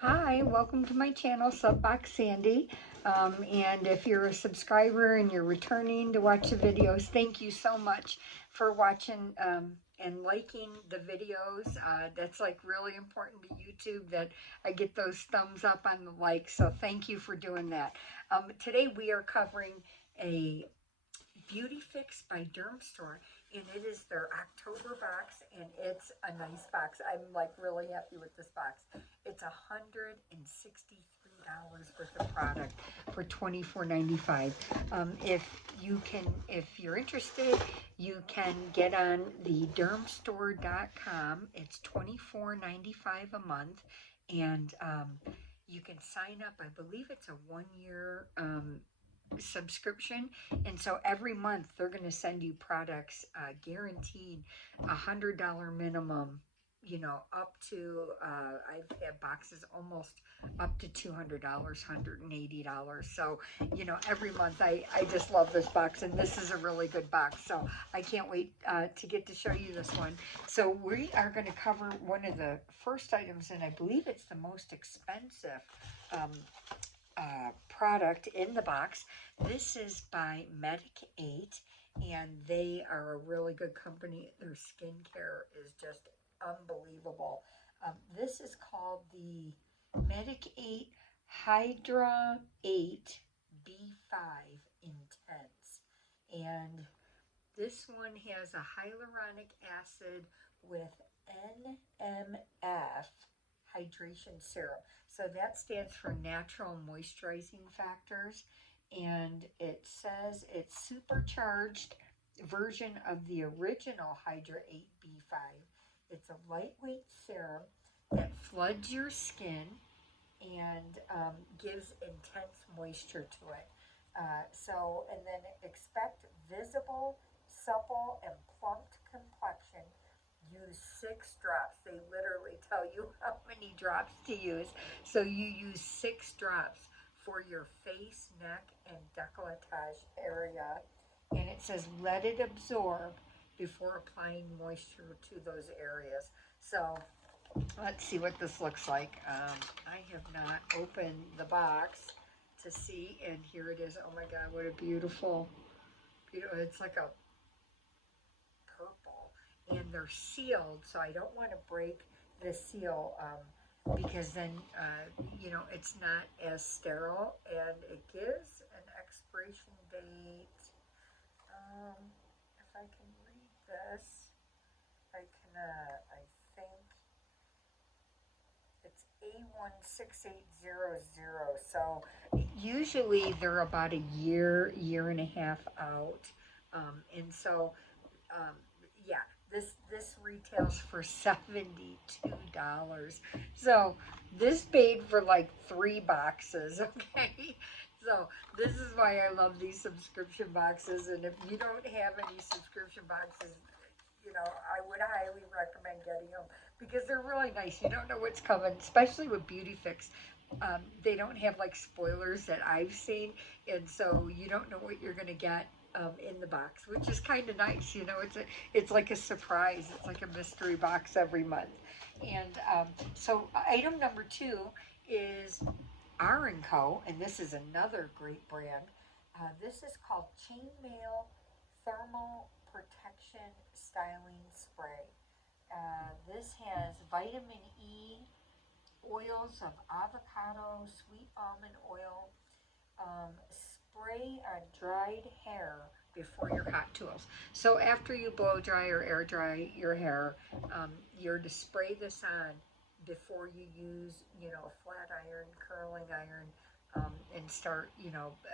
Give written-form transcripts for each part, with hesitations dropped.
Hi, welcome to my channel, Subbox Sandy. And if you're a subscriber and you're returning to watch the videos, thank you so much for watching and liking the videos. That's like really important to YouTube that I get those thumbs up on the like. So thank you for doing that. Today we are covering a Beautyfix by Dermstore, and it is their October box, and it's a nice box. I'm like really happy with this box. It's $163 worth of product for $24.95. If you're interested, you can get on the dermstore.com. It's $24.95 a month, and you can sign up. I believe it's a 1 year subscription, and so every month they're going to send you products, guaranteed $100 minimum, up to I've had boxes almost up to $200, $180. So every month I just love this box, and this is a really good box, so I can't wait to get to show you this one. So we are going to cover one of the first items, and I believe it's the most expensive product in the box. This is by Medic 8, and they are a really good company. Their skincare is just unbelievable. This is called the Medic 8 Hydra 8 B5 Intense. And this one has a hyaluronic acid with NMF hydration serum. So that stands for natural moisturizing factors. And it says it's supercharged version of the original Hydra 8B5. It's a lightweight serum that floods your skin and gives intense moisture to it. And then expect visible, supple, and plumped complexion. Use 6 drops. They literally tell you how many drops to use. So you use 6 drops for your face, neck, and décolletage area. And it says let it absorb before applying moisture to those areas. So let's see what this looks like. I have not opened the box to see, and here it is. Oh my God, what a beautiful, beautiful, it's like a purple, and they're sealed, so I don't want to break the seal, because then, it's not as sterile, and it gives an expiration date. If I can read this, I can, I think it's A16800. So usually they're about a year, year and a half out. And so, um, yeah, this retails for $72. So this paid for like 3 boxes, okay? So this is why I love these subscription boxes. And if you don't have any subscription boxes, I would highly recommend getting them because they're really nice. You don't know what's coming, especially with Beautyfix. They don't have like spoilers that I've seen, and so you don't know what you're gonna get in the box, which is kind of nice. It's like a surprise. It's like a mystery box every month. And so item number 2 is R and Co, and this is another great brand. This is called Chainmail Thermal Protection Styling Spray. This has vitamin E, oils of avocado, sweet almond oil, spray on dried hair before your hot tools. So after you blow dry or air dry your hair, you're to spray this on before you use, a flat iron, curling iron, and start,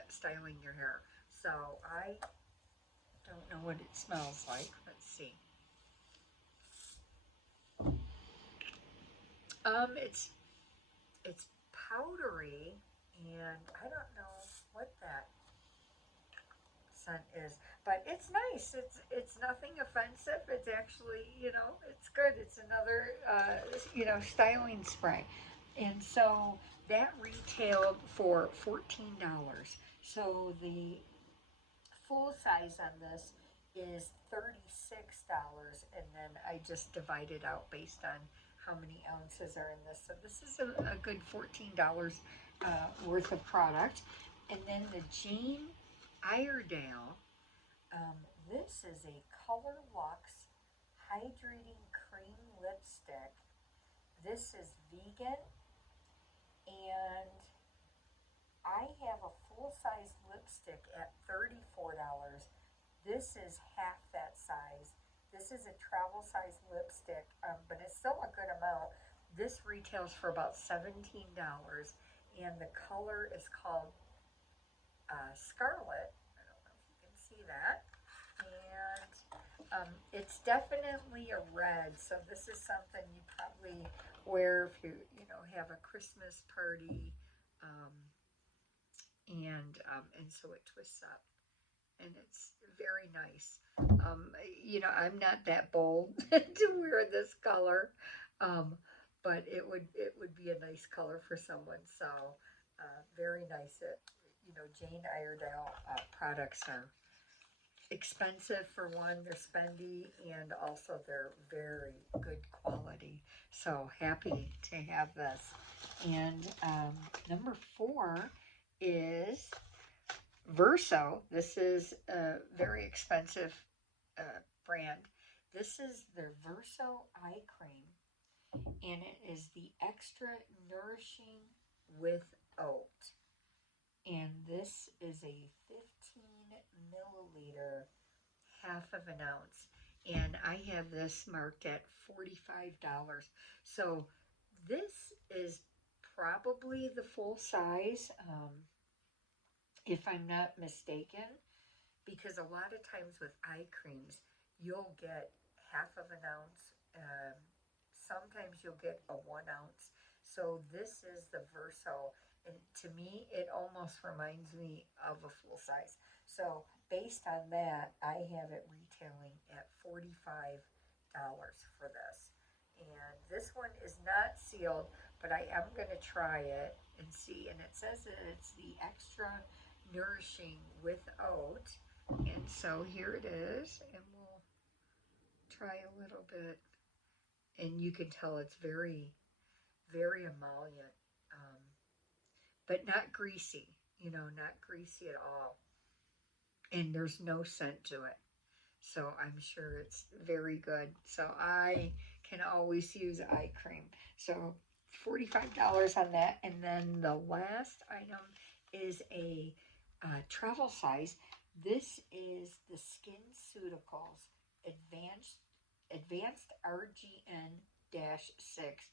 styling your hair. So I don't know what it smells like. Let's see. It's powdery, and I don't know what that scent is, but it's nice. It's nothing offensive. It's actually, it's good. It's another styling spray, and so that retailed for $14. So the full size on this is $36, and then I just divide it out based on how many ounces are in this. So this is a good $14 worth of product. And then the Jane Iredale. Um, this is a Color Lux Hydrating Cream Lipstick. This is vegan, and I have a full-size lipstick at $34. This is half that size. This is a travel size lipstick, but it's still a good amount. This retails for about $17, and the color is called Scarlet. I don't know if you can see that. And it's definitely a red, so this is something you probably wear if you have a Christmas party, um, and so it twists up, and it's very nice. I'm not that bold to wear this color, um, but it would be a nice color for someone. So very nice. Jane Iredale products are expensive for one, they're spendy, and also they're very good quality. So happy to have this. And number 4 is Verso. This is a very expensive brand. This is their Verso eye cream, and it is the extra nourishing with oat. And this is a 15 milliliter, half of an ounce. And I have this marked at $45. So this is probably the full size, if I'm not mistaken, because a lot of times with eye creams, you'll get half of an ounce. Sometimes you'll get a 1 ounce. So this is the Verso, and to me, it almost reminds me of a full size. So based on that, I have it retailing at $45 for this. And this one is not sealed, but I am going to try it and see. And it says that it's the extra nourishing with oat. And so here it is, and we'll try a little bit. And you can tell it's very, very emollient, but not greasy, not greasy at all. And there's no scent to it. So I'm sure it's very good. So I can always use eye cream. So $45 on that. And then the last item is a travel size. This is the SkinCeuticals Advanced RGN-6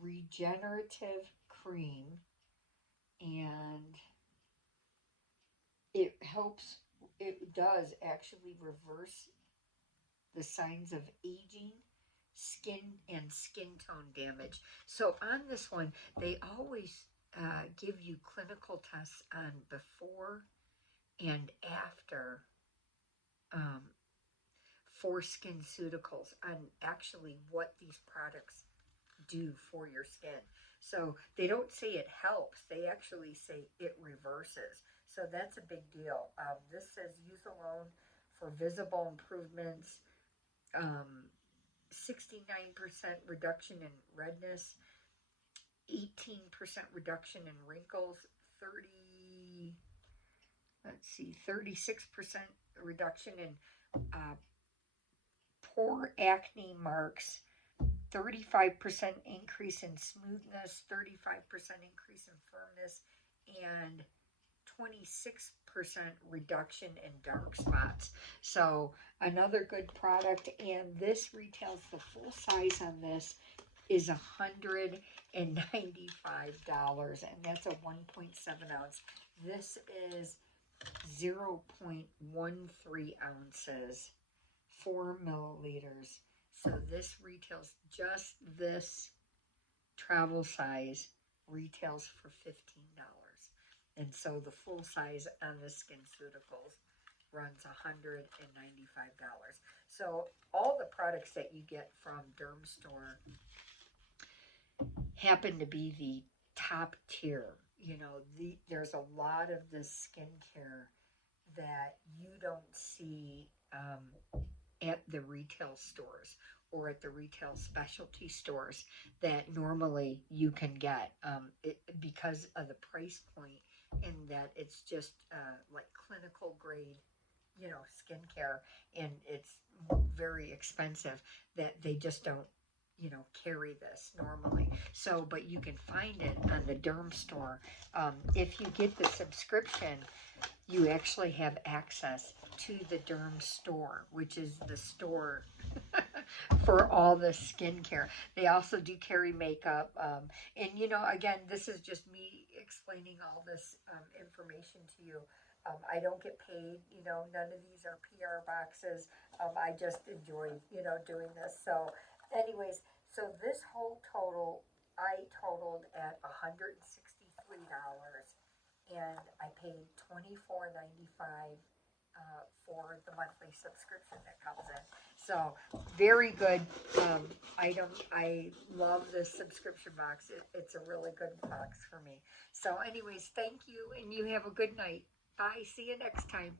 Regenerative Cream. And it does actually reverse the signs of aging, skin, and skin tone damage. So on this one, they always give you clinical tests on before and after um, for SkinCeuticals on actually what these products do for your skin. So they don't say it helps, they actually say it reverses. So that's a big deal. This says use alone for visible improvements, 69% reduction in redness, 18% reduction in wrinkles, 36% reduction in pore acne marks, 35% increase in smoothness, 35% increase in firmness, and 26% reduction in dark spots. So another good product, and this retails, the full size on this is $195, and that's a 1.7 ounce. This is 0.13 ounces, 4 milliliters. So this retails, just this travel size retails for $15. And so the full size on the SkinCeuticals runs $195. So all the products that you get from Dermstore happen to be the top tier. There's a lot of this skincare that you don't see at the retail stores. or at the retail specialty stores that normally you can get, because of the price point, and that it's just like clinical grade, skincare, and it's very expensive, that they just don't, carry this normally. So, but you can find it on the Dermstore. If you get the subscription, you actually have access to the Dermstore, which is the store for all the skincare. They also do carry makeup. And, again, this is just me explaining all this information to you. I don't get paid, none of these are PR boxes. I just enjoy, doing this. So, anyways, so this whole total, I totaled at $163, and I paid $24.95 for the monthly subscription that comes in. So very good item. I love this subscription box. It's a really good box for me. So anyways, thank you, and you have a good night. Bye. See you next time.